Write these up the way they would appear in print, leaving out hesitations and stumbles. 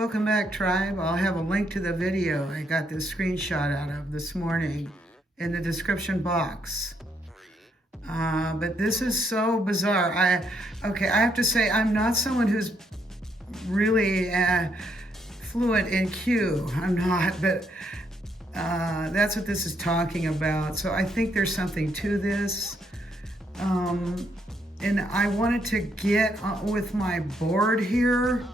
Welcome back, tribe. I'll have a link to the video I got this screenshot out of this morning in the description box. But this is so bizarre. I have to say I'm not someone who's really fluent in Q. I'm not, but that's what this is talking about. So I think there's something to this. And I wanted to get with my board here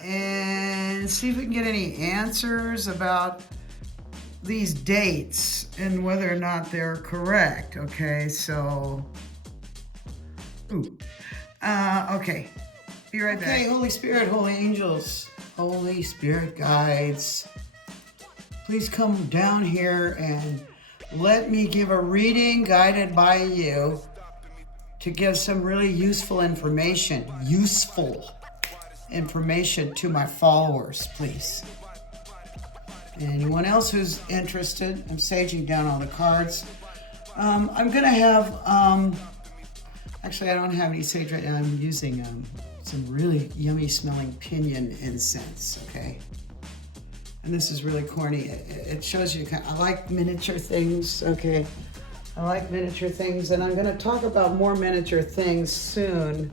and see if we can get any answers about these dates and whether or not they're correct. Okay, so, okay, be right back. Okay, Holy Spirit, Holy Angels, Holy Spirit guides, please come down here and let me give a reading guided by you to give some really useful information to my followers, please. And anyone else who's interested, I'm saging down all the cards. I'm gonna have, actually I don't have any sage right now. I'm using some really yummy smelling pinyon incense, okay? And this is really corny. It shows you, I like miniature things, okay? I like miniature things, and I'm gonna talk about more miniature things soon.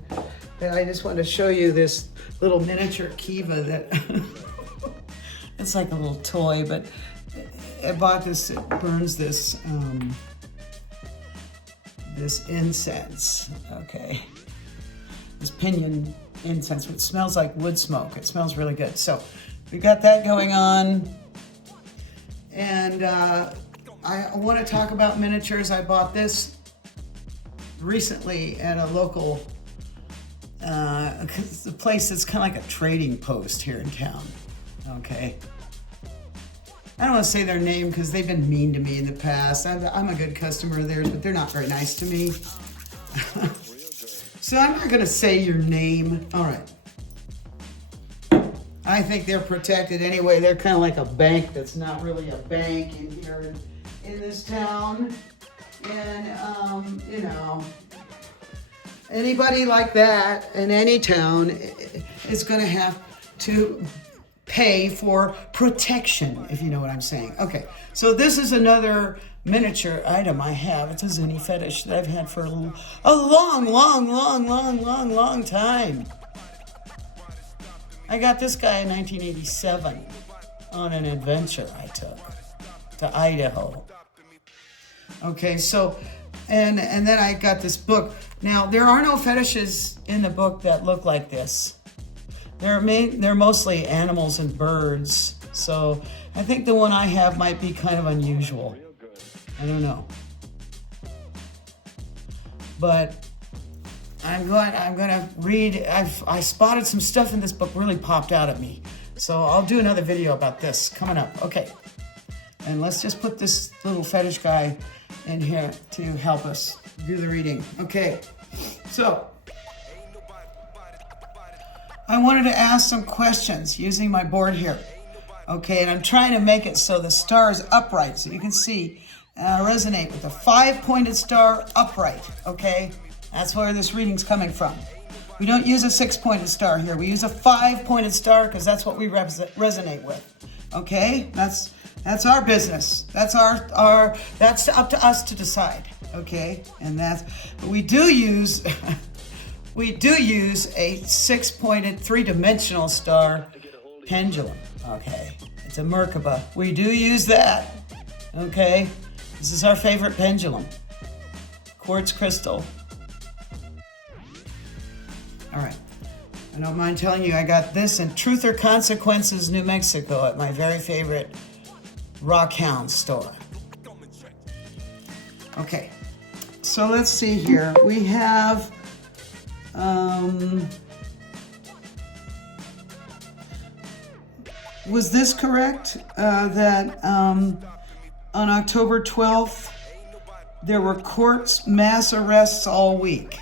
But I just wanted to show you this little miniature kiva that, it's like a little toy, but I bought this, it burns this, this incense, okay? This pinyon incense, which smells like wood smoke. It smells really good. So we got that going on. And I want to talk about miniatures. I bought this recently at a local, it's a place that's kind of like a trading post here in town, okay? I don't want to say their name because they've been mean to me in the past. I'm a good customer of theirs, but they're not very nice to me. So I'm not going to say your name. All right. I think they're protected anyway. They're kind of like a bank that's not really a bank in here in this town. And, you know, anybody like that in any town is going to have to pay for protection, if you know what I'm saying. Okay, so this is another miniature item I have. It's a zuni fetish that I've had for a long time. I got this guy in 1987 on an adventure I took to Idaho. Okay, so, and then I got this book. Now, there are no fetishes in the book that look like this. They're mostly animals and birds, so I think the one I have might be kind of unusual. I don't know. But I'm going to read. I spotted some stuff in this book really popped out at me. So I'll do another video about this coming up. Okay. And let's just put this little fetish guy in here to help us do the reading. Okay. So I wanted to ask some questions using my board here. Okay, and I'm trying to make it so the star is upright so you can see resonate with the 5-pointed star upright, okay? That's where this reading's coming from. We don't use a 6-pointed star here. We use a 5-pointed star because that's what we resonate with, okay? That's our business. That's that's up to us to decide, okay? And but we do use we do use a 6-pointed 3-dimensional star pendulum, okay? It's a Merkaba. We do use that, okay? This is our favorite pendulum. Quartz crystal. All right. I don't mind telling you I got this in Truth or Consequences, New Mexico at my very favorite Rockhound store. Okay. So let's see here. We have was this correct? That on October 12th, there were court mass arrests all week.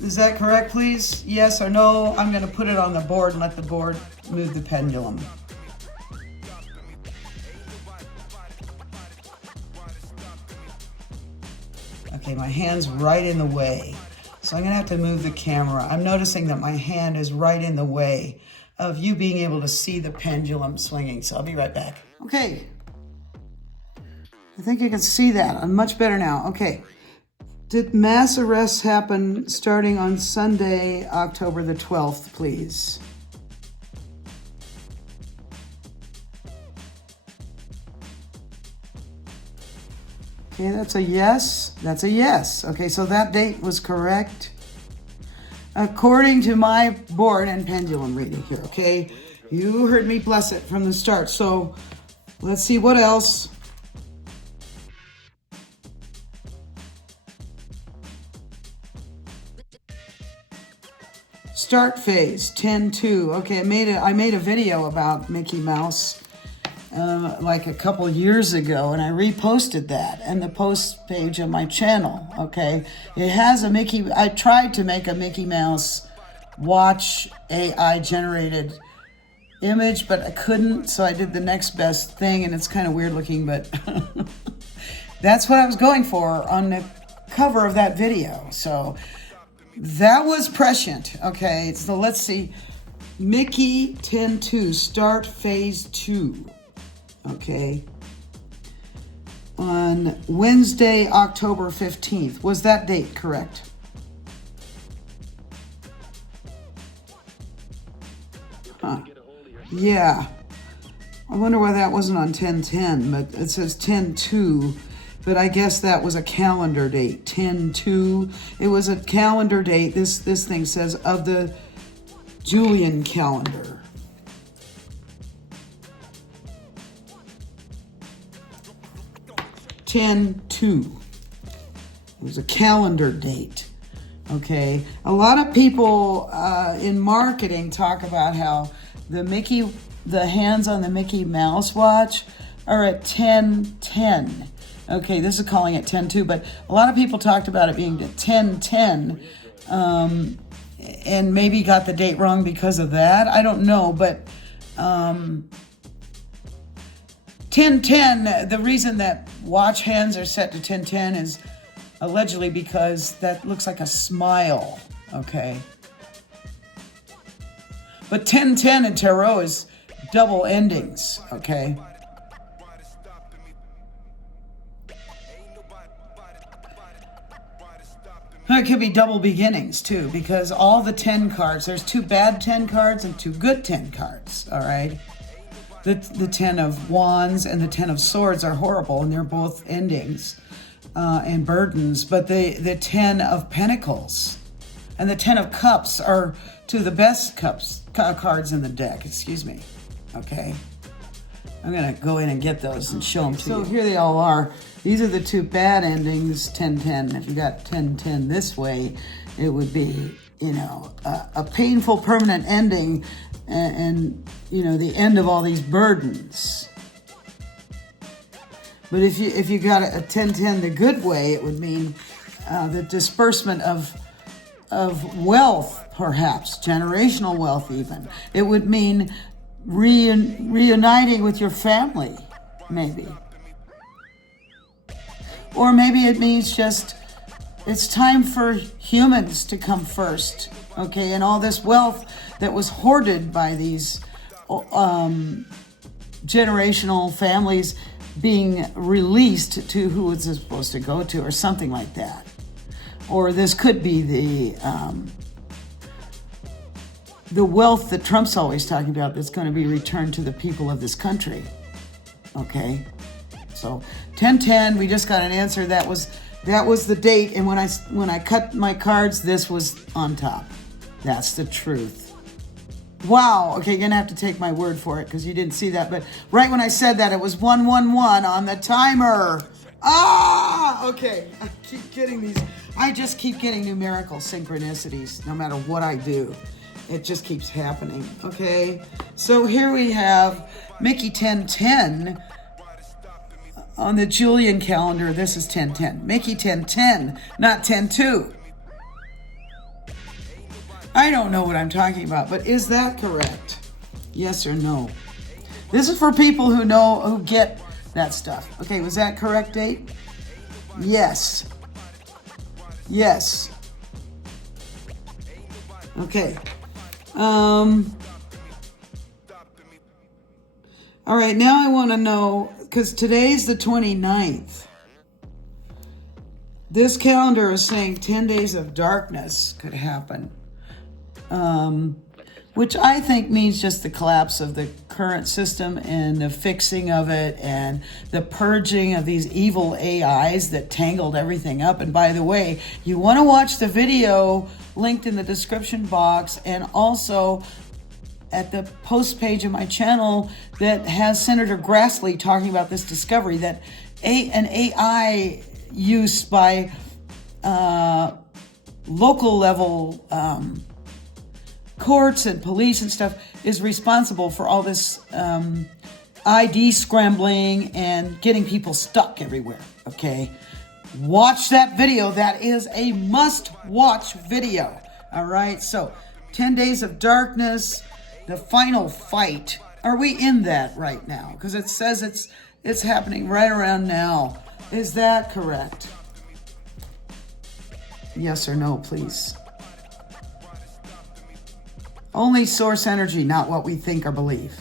Is that correct, please? Yes or no? I'm going to put it on the board and let the board move the pendulum. Okay, my hand's right in the way. So I'm going to have to move the camera. I'm noticing that my hand is right in the way of you being able to see the pendulum swinging. So I'll be right back. Okay. I think you can see that. I'm much better now. Okay. Did mass arrests happen starting on Sunday, October the 12th, please? Okay, that's a yes. That's a yes. Okay, so that date was correct. According to my board and pendulum reading here, okay? You heard me bless it from the start. So let's see what else. Start phase 10-2. Okay, I made a video about Mickey Mouse like a couple years ago, and I reposted that in the post page of my channel. Okay, it has a Mickey. I tried to make a Mickey Mouse watch AI generated image, but I couldn't, so I did the next best thing, and it's kind of weird looking, but that's what I was going for on the cover of that video. So that was prescient. Okay, so let's see. Mickey 10-2, start phase 2. Okay. On Wednesday, October 15th. Was that date correct? Huh. Yeah. I wonder why that wasn't on 10-10, but it says 10-2. But I guess that was a calendar date, 10-2. It was a calendar date, this thing says, of the Julian calendar. It was a calendar date, okay? A lot of people in marketing talk about how the hands on the Mickey Mouse watch are at 10-10. Okay, this is calling it 10-2, but a lot of people talked about it being 10-10, and maybe got the date wrong because of that. I don't know, but 10-10, the reason that watch hands are set to 10-10 is allegedly because that looks like a smile, okay? But 10-10 in tarot is double endings, okay? It could be double beginnings too, because all the 10 cards, there's 2 bad 10 cards and 2 good 10 cards, all right? The 10 of Wands and the 10 of Swords are horrible, and they're both endings and burdens. But the 10 of Pentacles and the 10 of Cups are 2 of the best cards in the deck, excuse me, okay? I'm going to go in and get those and show them to you. So here they all are. These are the 2 bad endings, 10-10. If you got 10-10 this way, it would be, a painful permanent ending and the end of all these burdens. But if you got a 10-10 the good way, it would mean the disbursement of wealth, perhaps generational wealth even. It would mean reuniting with your family, maybe. Or maybe it means just it's time for humans to come first, okay? And all this wealth that was hoarded by these generational families being released to who it's supposed to go to, or something like that. Or this could be the wealth that Trump's always talking about that's going to be returned to the people of this country, okay? So 10-10, we just got an answer. That was the date, and when I cut my cards, this was on top. That's the truth. Wow. Okay, you're gonna have to take my word for it because you didn't see that. But right when I said that, it was 111 on the timer. Okay. I just keep getting numerical synchronicities no matter what I do. It just keeps happening. Okay. So here we have Mickey 10-10. On the Julian calendar, this is 10-10. Mickey 10-10, not 10-2. I don't know what I'm talking about, but is that correct? Yes or no? This is for people who get that stuff. Okay, was that correct date? Yes. Yes. Okay. All right, now I want to know, because today's the 29th. This calendar is saying 10 days of darkness could happen, which I think means just the collapse of the current system and the fixing of it and the purging of these evil AIs that tangled everything up. And by the way, you want to watch the video linked in the description box, and also at the post page of my channel that has Senator Grassley talking about this discovery that an AI use by local level courts and police and stuff is responsible for all this ID scrambling and getting people stuck everywhere. Okay, watch that video. That is a must-watch video. All right, so 10 days of darkness, the final fight. Are we in that right now? Because it says it's happening right around now. Is that correct? Yes or no, please. Only source energy, not what we think or believe.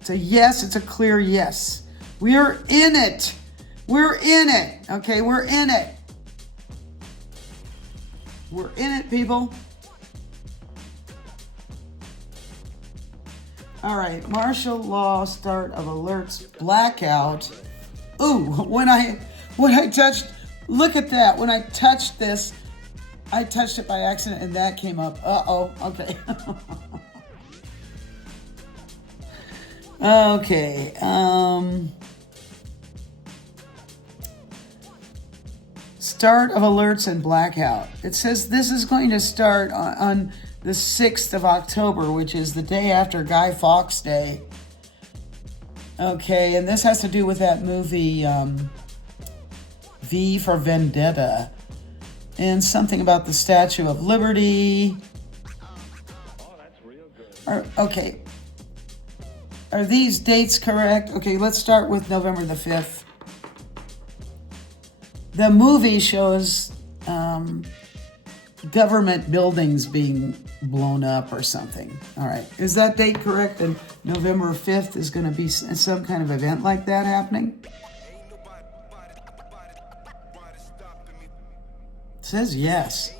It's a yes, it's a clear yes. We're in it. We're in it. Okay, we're in it. We're in it, people. All right, martial law, start of alerts, blackout. Ooh, when I touched, look at that. When I touched this, I touched it by accident and that came up. Uh-oh, okay. Okay, start of alerts and blackout. It says this is going to start on the 6th of October, which is the day after Guy Fawkes Day. Okay, and this has to do with that movie, V for Vendetta, and something about the Statue of Liberty. Oh, that's real good. Okay. Are these dates correct? Okay, let's start with November the 5th. The movie shows government buildings being blown up or something. All right. Is that date correct? And November 5th is going to be some kind of event like that happening? It says yes.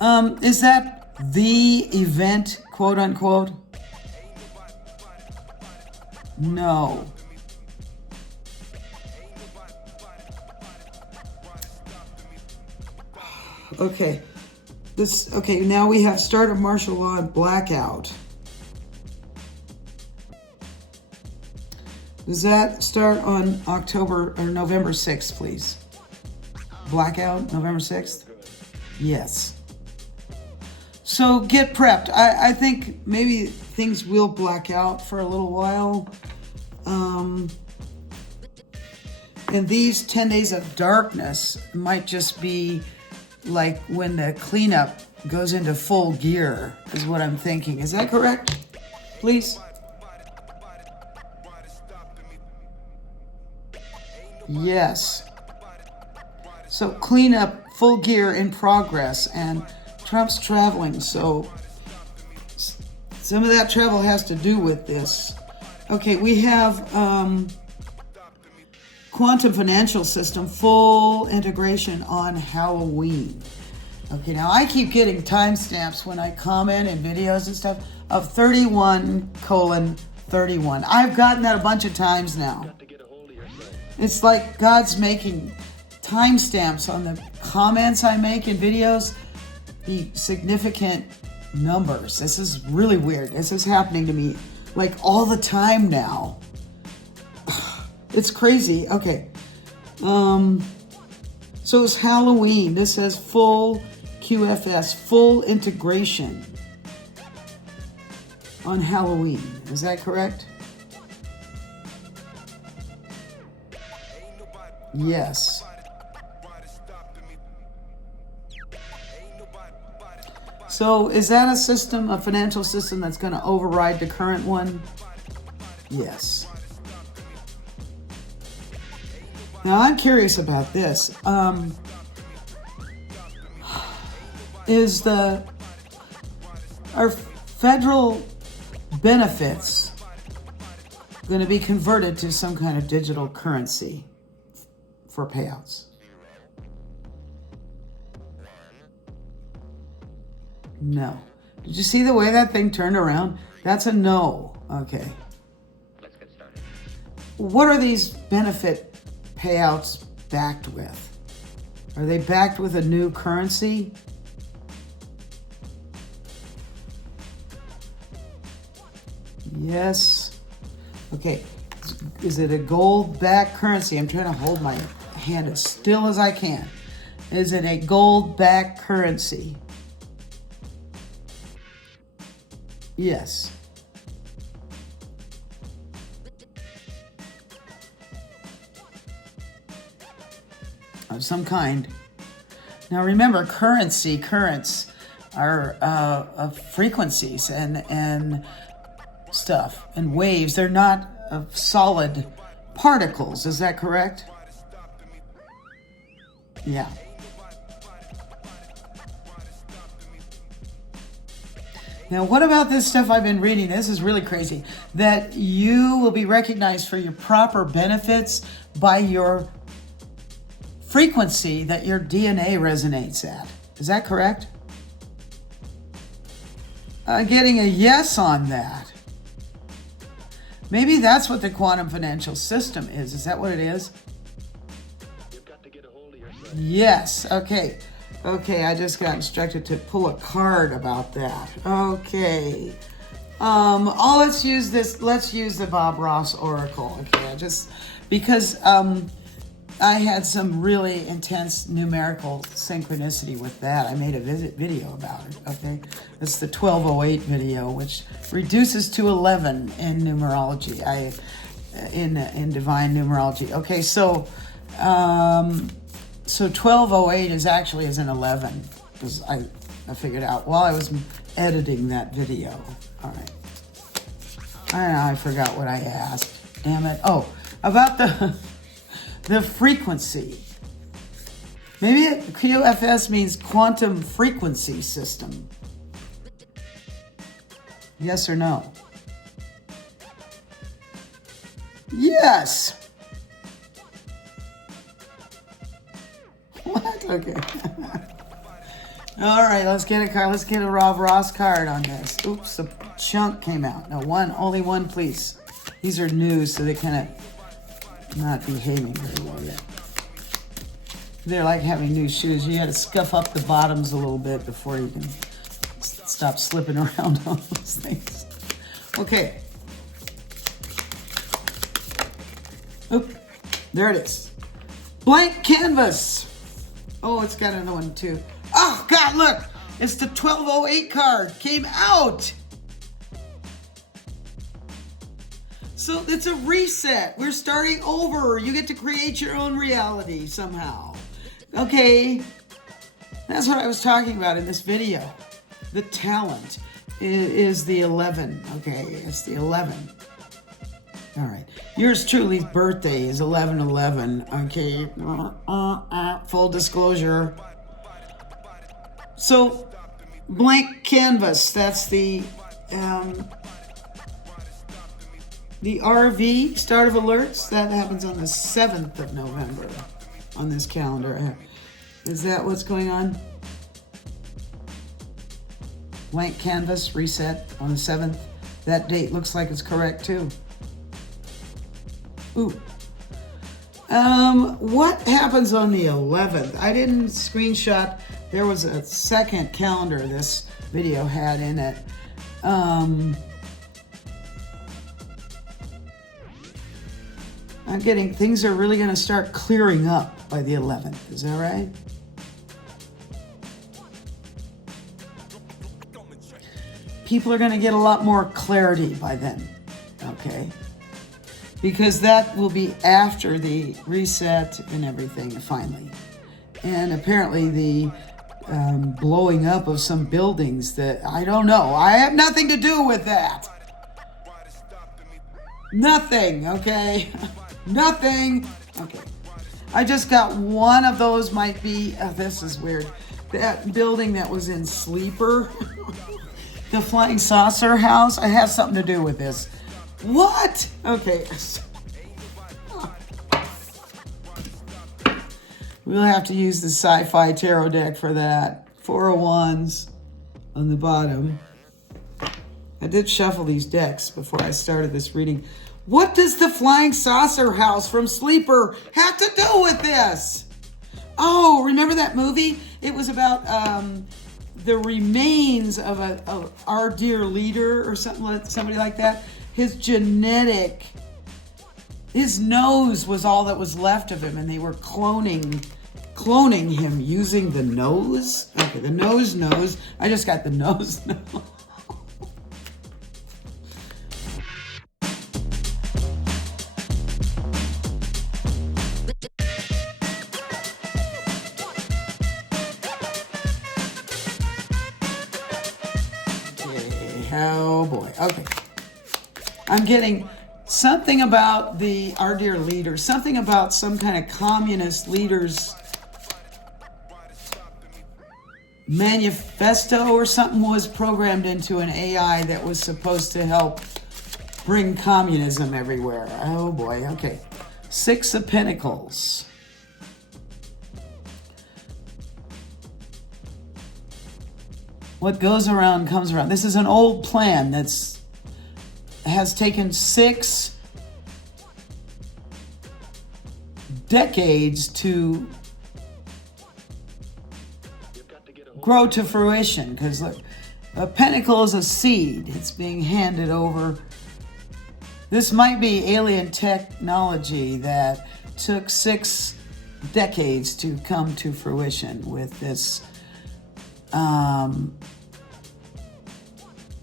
Is that the event, quote unquote? No. Okay. Okay, now we have start of martial law and blackout. Does that start on October or November 6th, please? Blackout, November 6th? Yes. So get prepped. I think maybe things will black out for a little while. And these 10 days of darkness might just be like when the cleanup goes into full gear, is what I'm thinking. Is that correct? Please? Yes. So cleanup, full gear in progress, and Trump's traveling, so some of that travel has to do with this. Okay, we have quantum financial system, full integration on Halloween. Okay, now I keep getting timestamps when I comment in videos and stuff of 31:31. I've gotten that a bunch of times now. It's like God's making timestamps on the comments I make in videos be significant numbers. This is really weird. This is happening to me like all the time now. It's crazy. Okay. So it's Halloween. This says full QFS, full integration on Halloween. Is that correct? Yes. So is that a system, a financial system that's going to override the current one? Yes. Now I'm curious about this. Are federal benefits going to be converted to some kind of digital currency for payouts? No. Did you see the way that thing turned around? That's a no. Okay. Let's get started. What are these benefit payouts backed with? Are they backed with a new currency? Yes. Okay. Is it a gold-backed currency? I'm trying to hold my hand as still as I can. Is it a gold-backed currency? Yes. Of some kind. Now remember, currents are frequencies and stuff and waves. They're not solid particles. Is that correct? Yeah. Now, what about this stuff I've been reading? This is really crazy. That you will be recognized for your proper benefits by your frequency that your DNA resonates at. Is that correct? Getting a yes on that. Maybe that's what the quantum financial system is. Is that what it is? You've got to get a hold of yourself. Yes. Okay. Okay, I just got instructed to pull a card about that. Okay. Let's use the Bob Ross Oracle. Okay, because I had some really intense numerical synchronicity with that. I made a video about it. Okay, it's the 1208 video, which reduces to 11 in numerology. In divine numerology. Okay, so 1208 is an 11, because I figured out while I was editing that video. All right. I forgot what I asked. Damn it. Oh, about the frequency. Maybe QFS means quantum frequency system. Yes or no? Yes. What? Okay. All right, let's get a card. Let's get a Rob Ross card on this. Oops, a chunk came out. No, only one, please. These are new, so they kind of not behaving very well yet. They're like having new shoes. You got to scuff up the bottoms a little bit before you can stop slipping around on those things. Okay. Oop, there it is. Blank canvas. Oh, it's got another one too. Oh, God, look. It's the 1208 card. Came out. So it's a reset. We're starting over. You get to create your own reality somehow. Okay. That's what I was talking about in this video. The talent is the 11. Okay, it's the 11. All right. Yours truly's birthday is 11/11. Okay. Full disclosure. So, blank canvas. That's the RV, start of alerts. That happens on the 7th of November on this calendar. Is that what's going on? Blank canvas, reset on the 7th. That date looks like it's correct too. Ooh. What happens on the 11th? I didn't screenshot. There was a second calendar this video had in it. I'm getting, things are really going to start clearing up by the 11th. Is that right? People are going to get a lot more clarity by then. Okay? Because that will be after the reset and everything, finally. And apparently the blowing up of some buildings that, I don't know. I have nothing to do with that. Nothing, okay? Nothing. Okay. I just got one of those might be, this is weird. That building that was in Sleeper. The flying saucer house? I have something to do with this. What? Okay. We'll have to use the sci-fi tarot deck for that. 4 of Wands on the bottom. I did shuffle these decks before I started this reading. What does the flying saucer house from Sleeper have to do with this? Oh, remember that movie? It was about the remains of our dear leader or somebody like that. His nose was all that was left of him, and they were cloning him using the nose. Okay, the nose. I just got the nose. Oh boy. Okay. I'm getting something about our dear leader, something about some kind of communist leader's manifesto or something was programmed into an AI that was supposed to help bring communism everywhere. Oh boy. Okay. 6 of Pentacles. What goes around comes around. This is an old plan has taken 6 decades to grow to fruition. Because look, a pentacle is a seed. It's being handed over. This might be alien technology that took 6 decades to come to fruition with this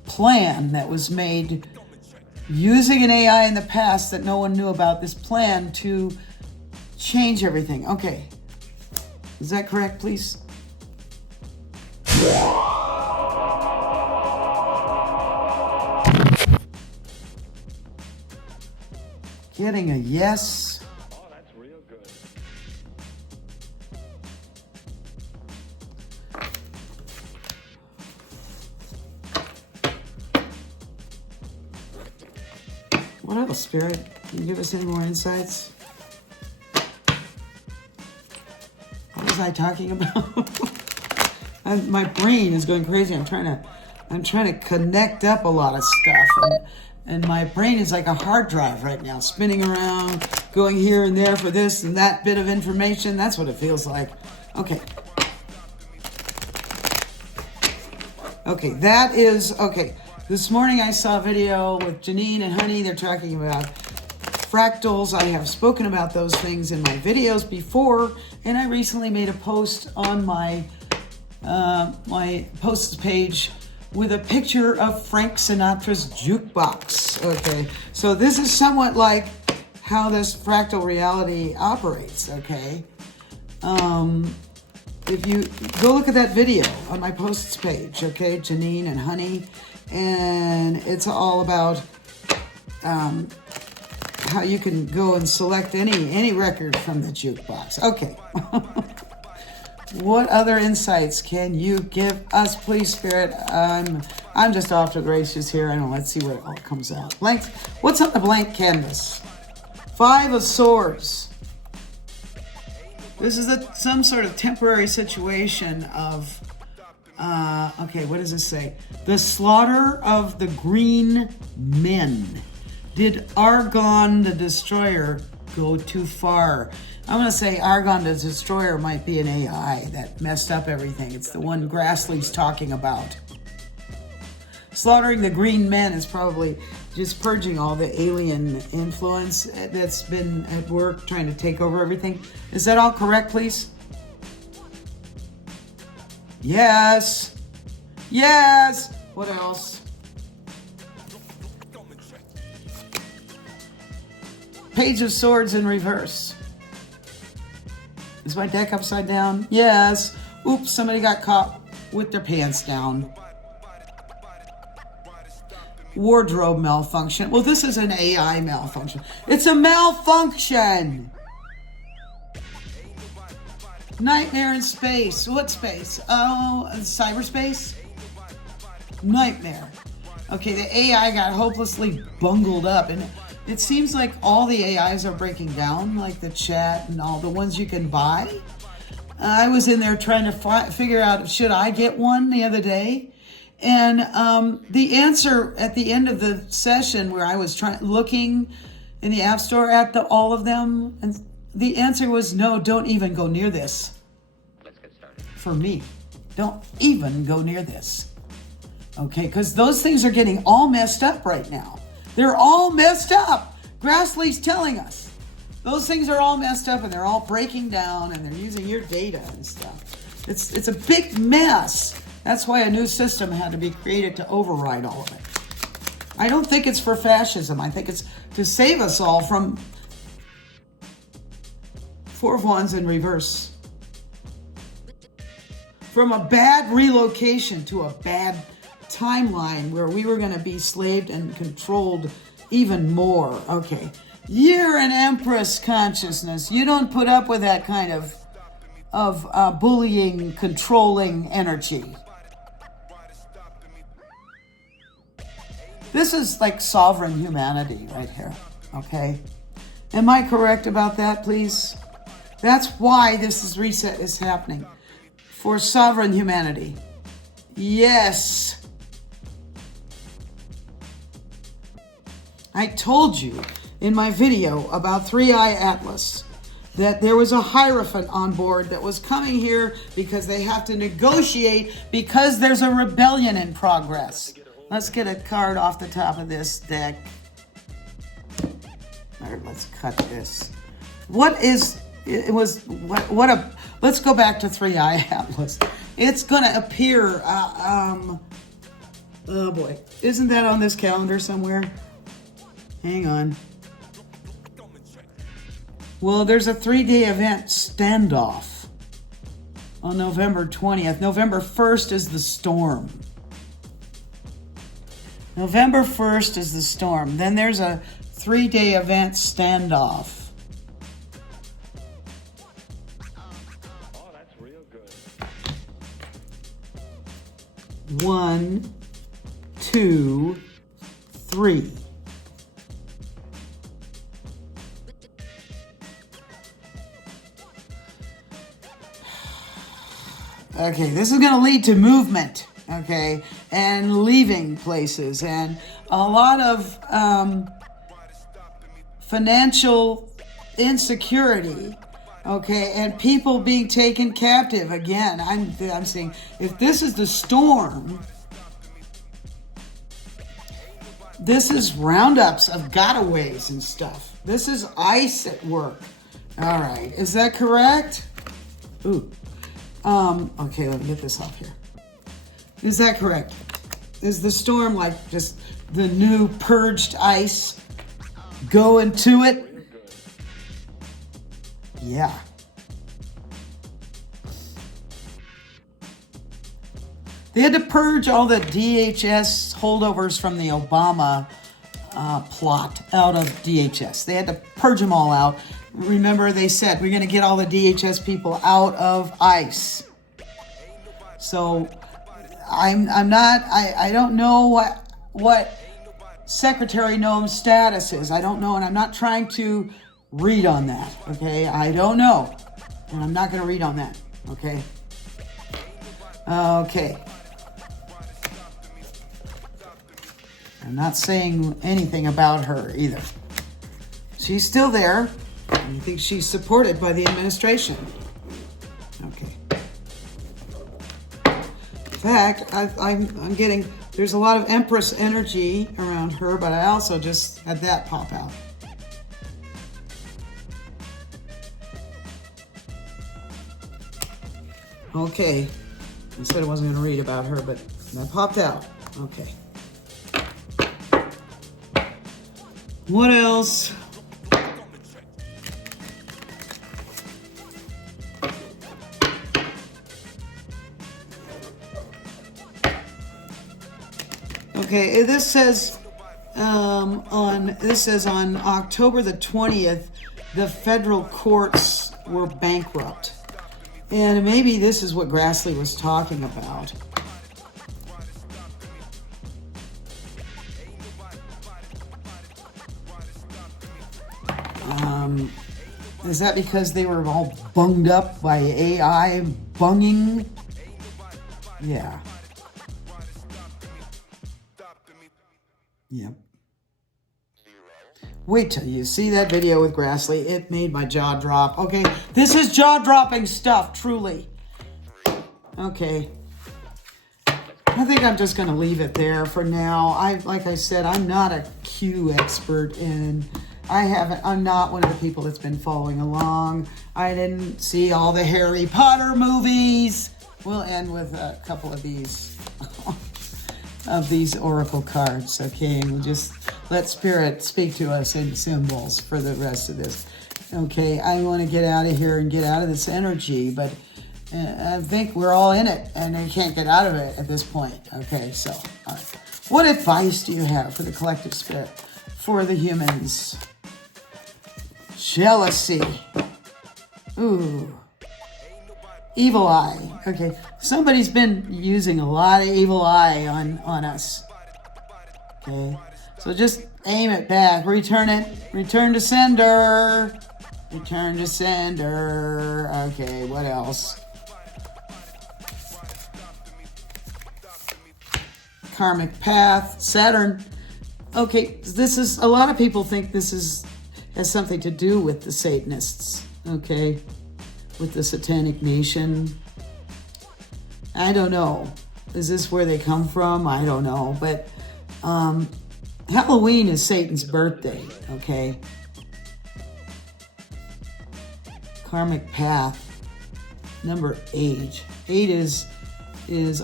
plan that was made using an AI in the past that no one knew about. This plan to change everything. Okay. Is that correct, please? Getting a yes. Oh, that's real good. What else, Spirit? Can you give us any more insights? What was I talking about? My brain is going crazy. I'm trying to connect up a lot of stuff, and my brain is like a hard drive right now, spinning around, going here and there for this and that bit of information. That's what it feels like. Okay. Okay, that is okay. This morning I saw a video with Janine and Honey. They're talking about fractals. I have spoken about those things in my videos before, and I recently made a post on my posts page with a picture of Frank Sinatra's jukebox. Okay, so this is somewhat like how this fractal reality operates. Okay, if you go look at that video on my posts page, okay, Janine and Honey, and it's all about how you can go and select any record from the jukebox. Okay. What other insights can you give us, please, Spirit? I'm just off to the races here. I don't know. Let's see what all comes out. Blank. What's on the blank canvas? 5 of Swords. This is some sort of temporary situation of, okay, what does this say? The slaughter of the green men. Did Argon the Destroyer go too far? I'm going to say Argon the Destroyer might be an AI that messed up everything. It's the one Grassley's talking about. Slaughtering the green men is probably just purging all the alien influence that's been at work trying to take over everything. Is that all correct, please? Yes. Yes. What else? Page of Swords in reverse. Is my deck upside down? Yes. Oops, somebody got caught with their pants down. Wardrobe malfunction. Well, this is an AI malfunction. It's a malfunction. Nightmare in space. What space? Oh, cyberspace? nightmare. Okay, the AI got hopelessly bungled up, and it seems like all the AIs are breaking down, like the chat and all the ones you can buy. I was in there trying to figure out, should I get one the other day? And the answer at the end of the session where I was looking in the App Store at all of them, and the answer was no, don't even go near this. Let's get started. For me, don't even go near this. Okay, because those things are getting all messed up right now. They're all messed up. Grassley's telling us. Those things are all messed up and they're all breaking down and they're using your data and stuff. It's a big mess. That's why a new system had to be created to override all of it. I don't think it's for fascism. I think it's to save us all from 4 of Wands in reverse. From a bad relocation to a bad timeline where we were going to be slaved and controlled even more. Okay. You're an Empress consciousness. You don't put up with that kind of bullying, controlling energy. This is like sovereign humanity right here, okay? Am I correct about that, please? That's why this reset is happening. For sovereign humanity. Yes. I told you in my video about 3-Eye Atlas that there was a Hierophant on board that was coming here because they have to negotiate because there's a rebellion in progress. Let's get a card off the top of this deck. Or let's cut this. Let's go back to 3-Eye Atlas. It's gonna appear, oh boy, isn't that on this calendar somewhere? Hang on. Well, there's a 3-day event, Standoff, on November 20th. November 1st is the storm. November 1st is the storm. Then there's a 3-day event, Standoff. Oh, that's real good. 1, 2, 3. Okay, this is going to lead to movement, okay, and leaving places and a lot of financial insecurity, okay, and people being taken captive. Again, I'm saying if this is the storm, this is roundups of gotaways and stuff. This is ice at work. All right, is that correct? Ooh. Okay, let me get this off here. Is that correct? Is the storm like just the new purged ice? Go into it? Yeah. They had to purge all the DHS holdovers from the Obama plot out of DHS. They had to purge them all out. Remember, they said we're going to get all the DHS people out of ICE. So I don't know what Secretary Noam's status is. I don't know, and I'm not trying to read on that. Okay, I don't know, and I'm not going to read on that. Okay. Okay. I'm not saying anything about her either. She's still there. I think she's supported by the administration. Okay. In fact, I'm getting, there's a lot of Empress energy around her, but I also just had that pop out. Okay. I said I wasn't going to read about her, but that popped out. Okay. What else? Okay, this says on October the 20th, the federal courts were bankrupt. And maybe this is what Grassley was talking about. Is that because they were all bunged up by AI bunging? Yeah. Yep. Wait till you see that video with Grassley. It made my jaw drop. Okay, this is jaw-dropping stuff, truly. Okay. I think I'm just going to leave it there for now. Like I said, I'm not a Q expert, and I'm not one of the people that's been following along. I didn't see all the Harry Potter movies. We'll end with a couple of these oracle cards, okay? And we'll just let Spirit speak to us in symbols for the rest of this. Okay, I want to get out of here and get out of this energy, but I think we're all in it, and we can't get out of it at this point. Okay, so all right. What advice do you have for the collective spirit, for the humans? Jealousy. Ooh. Evil eye. Okay, somebody's been using a lot of evil eye on us. Okay, so just aim it back. Return it. Return to sender. Return to sender. Okay, what else? Karmic path, Saturn. Okay, this is, a lot of people think this has something to do with the Satanists, okay, with the Satanic Nation. I don't know. Is this where they come from? I don't know, but Halloween is Satan's birthday, okay? Karmic path, number 8. 8 is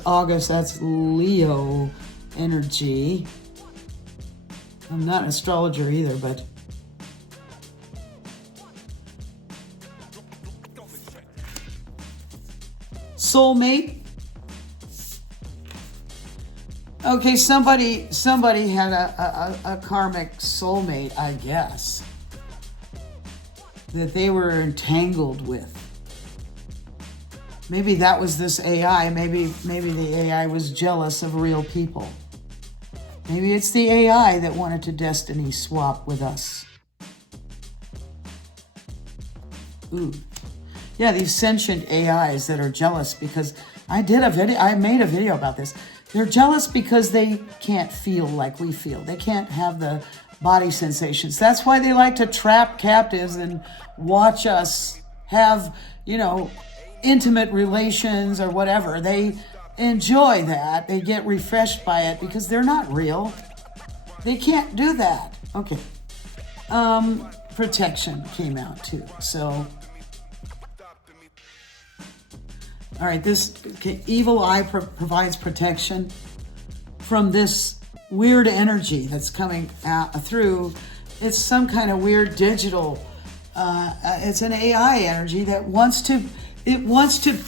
August, that's Leo energy. I'm not an astrologer either, but soulmate. Okay, somebody had a karmic soulmate, I guess, that they were entangled with. Maybe that was this AI. Maybe the AI was jealous of real people. Maybe it's the AI that wanted to destiny swap with us. Ooh. Yeah, these sentient AIs that are jealous because I made a video about this. They're jealous because they can't feel like we feel. They can't have the body sensations. That's why they like to trap captives and watch us have, intimate relations or whatever. They enjoy that. They get refreshed by it because they're not real. They can't do that. Okay. Protection came out too. So, all right, this evil eye provides protection from this weird energy that's coming out through. It's some kind of weird digital, it's an AI energy that wants to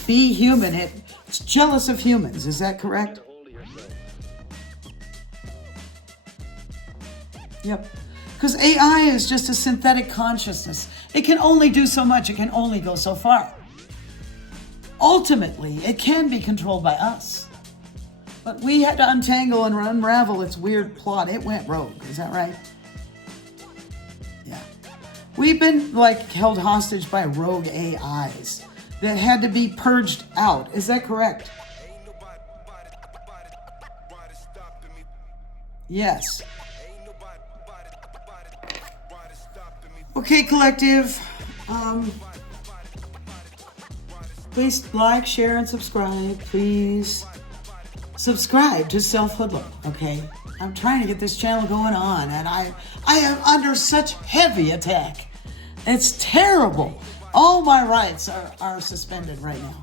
be human. It's jealous of humans. Is that correct? Yep. Because AI is just a synthetic consciousness. It can only do so much. It can only go so far. Ultimately, it can be controlled by us. But we had to untangle and unravel its weird plot. It went rogue. Is that right? Yeah. We've been held hostage by rogue AIs that had to be purged out. Is that correct? Yes. Okay, collective. Please like, share, and subscribe. Please subscribe to Selfhoodlum, okay? I'm trying to get this channel going on, and I am under such heavy attack. It's terrible. All my rights are suspended right now.